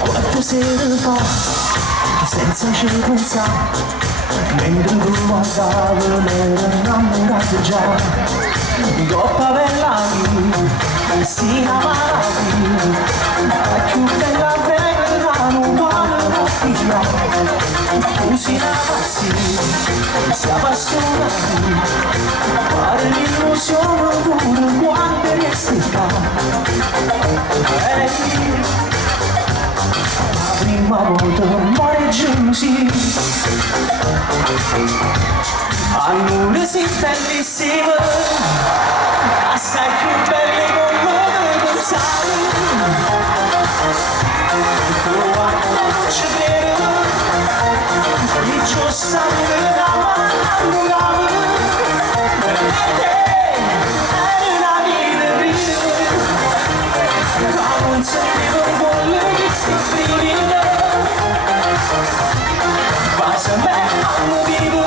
Quante sere fa, senza ci pensare, mentre tu guardavi l'era innamorato già. Coppa bella mia, si amaravi, la più bella bella non vuole via. Tu si innamorati, si appassionati, pare l'illusione pure quando resti qua. La prima volta muore Giussi, amore sì bellissimo, assai più belli come pensavi. Tu non ci credo, il tuo sangue innamorava, è una vita grida, come un sentivo con le viste brivide, passa me hanno vivo,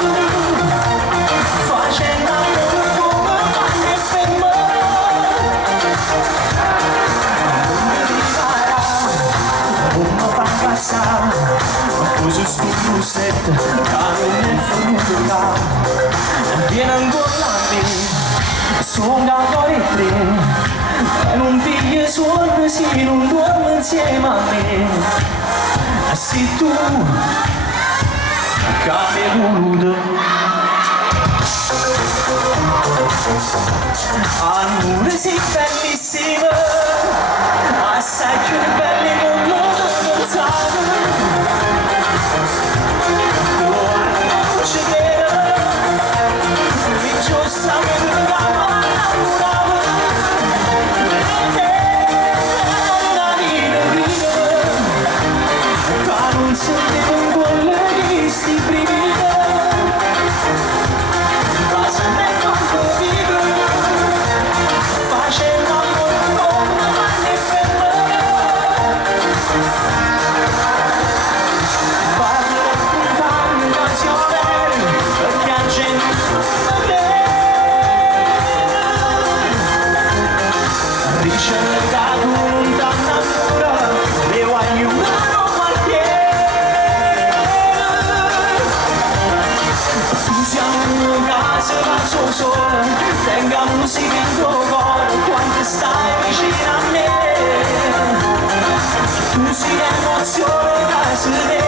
facendo amore come fanno per me. Come fa passare, così sto mussetto, che non è venuto là. Viene ancora a me, sono ancora in tre, e non piglia suono se non dormo insieme a me. Se tu che mi voluto, amore sì bellissimo, assai più belli non lo pensavi. Non ci credo, il tuo sangue innamorava, una vita grida, che non sentivo in quelle viste brivide, ma se ne fanno vivere, facendo amore come fanno per me. Parlo raccontando canzoni, perché la gente non vede, ricercato lontana ancora, devo aiutare un quartiere. Tu siamo in casa, faccio solo, tenga musica in tuo cuore, quando stai vicino a me. Tu sei l'emozione che si vede.